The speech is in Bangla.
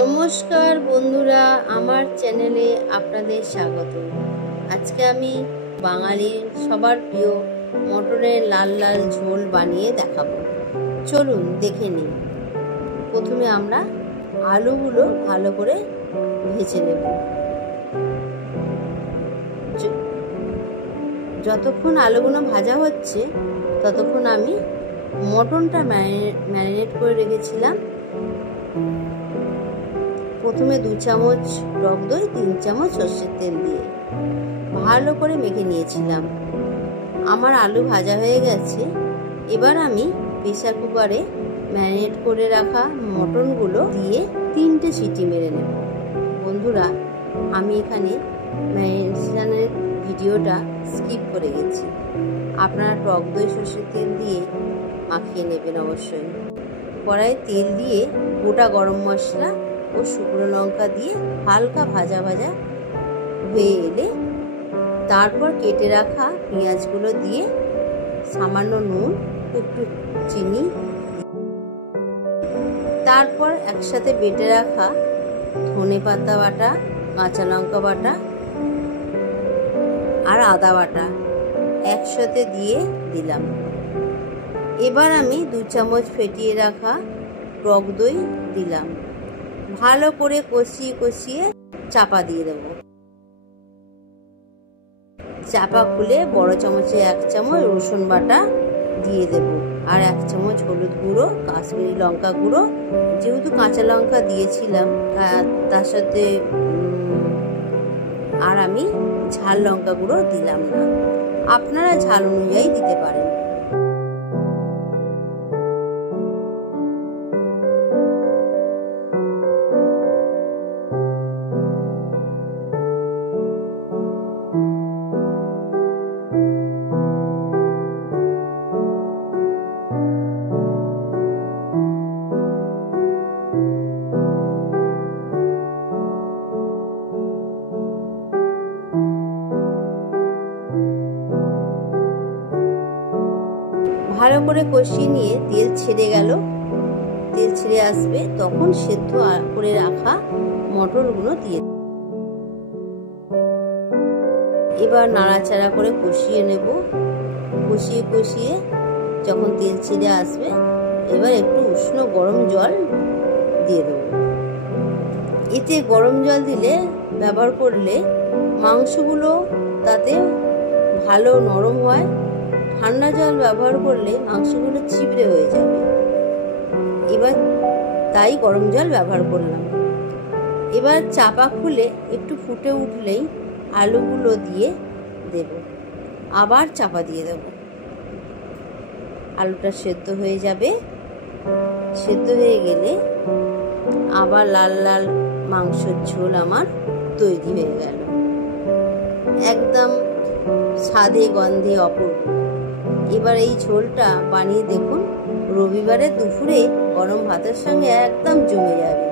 নমস্কার বন্ধুরা, আমার চ্যানেলে আপনাদের স্বাগত। আজকে আমি বাঙালির সবার প্রিয় মটরের লাল লাল ঝোল বানিয়ে দেখাবো। চলুন দেখে নিন। প্রথমে আমরা আলুগুলো ভালো করে ভেজে নেব। যতক্ষণ আলুগুলো ভাজা হচ্ছে ততক্ষণ আমি মটনটা ম্যারিনেট করে রেখেছিলাম। প্রথমে 2 চামচ টক দই, 3 চামচ সর্ষের তেল দিয়ে ভালো করে মেখে নিয়েছিলাম। আমার আলু ভাজা হয়ে গেছে। এবার আমি প্রেসার কুকারে ম্যারিনেট করে রাখা মটনগুলো দিয়ে 3টে সিটি মেরে নেব। বন্ধুরা, আমি এখানে ম্যারিনেশনের ভিডিওটা স্কিপ করে গেছি। আপনারা টক দই সর্ষের তেল দিয়ে মাখিয়ে নেবেন অবশ্যই। কড়াইয়ে তেল দিয়ে গোটা গরম মশলা ও শুকনো লঙ্কা দিয়ে হালকা ভাজা ভাজা হয়ে এলে তারপর কেটে রাখা পেঁয়াজগুলো দিয়ে সামান্য নুন, একটু চিনি, তারপর একসাথে বেটে রাখা ধনেপাতা বাটা, কাঁচা লঙ্কা বাটা আর আদা বাটা একসাথে দিয়ে দিলাম। এবার আমি 2 চামচ ফেটিয়ে রাখা টক দই দিলাম। ভালো করে কষিয়ে কষিয়ে চাপা দিয়ে দেব। চাপা খুলে বড় চামচে 1 চামচ রসুন বাটা দিয়ে দেব আর 1 চামচ হলুদ গুঁড়ো, কাশ্মীরি লঙ্কা গুঁড়ো। যেহেতু কাঁচা লঙ্কা দিয়েছিলাম তার সাথে আর আমি ঝাল লঙ্কা গুঁড়ো দিলাম না, আপনারা ঝাল অনুযায়ী দিতে পারেন। ভালো করে কষিয়ে নিয়ে তেল ছেড়ে গেল, তেল ছেড়ে আসবে তখন সেদ্ধ করে রাখা মটরগুলো দিয়ে এবার নাড়াচাড়া করে কষিয়ে নেব। কষিয়ে কষিয়ে যখন তেল ছেড়ে আসবে এবার একটু উষ্ণ গরম জল দিয়ে দেব। এতে গরম জল দিলে ব্যবহার করলে মাংসগুলো তাতে ভালো নরম হয়। ঠান্ডা জল ব্যবহার করলে মাংসগুলো চিবড়ে হয়ে যাবে। এবার তাই গরম জল ব্যবহার করলাম। এবার চাপা খুলে একটু ফুটে উঠলেই আলুগুলো দিয়ে দেব, আবার চাপা দিয়ে দেব। আলুটা সেদ্ধ হয়ে যাবে। সেদ্ধ হয়ে গেলে আবার লাল লাল মাংসের ঝোল আমার তৈরি হয়ে গেল। একদম স্বাদে গন্ধে অপূর্ব। এবার এই ঝোলটা বানিয়ে দেখুন, রবিবারে দুপুরে গরম ভাতের সঙ্গে একদম জমে যাবে।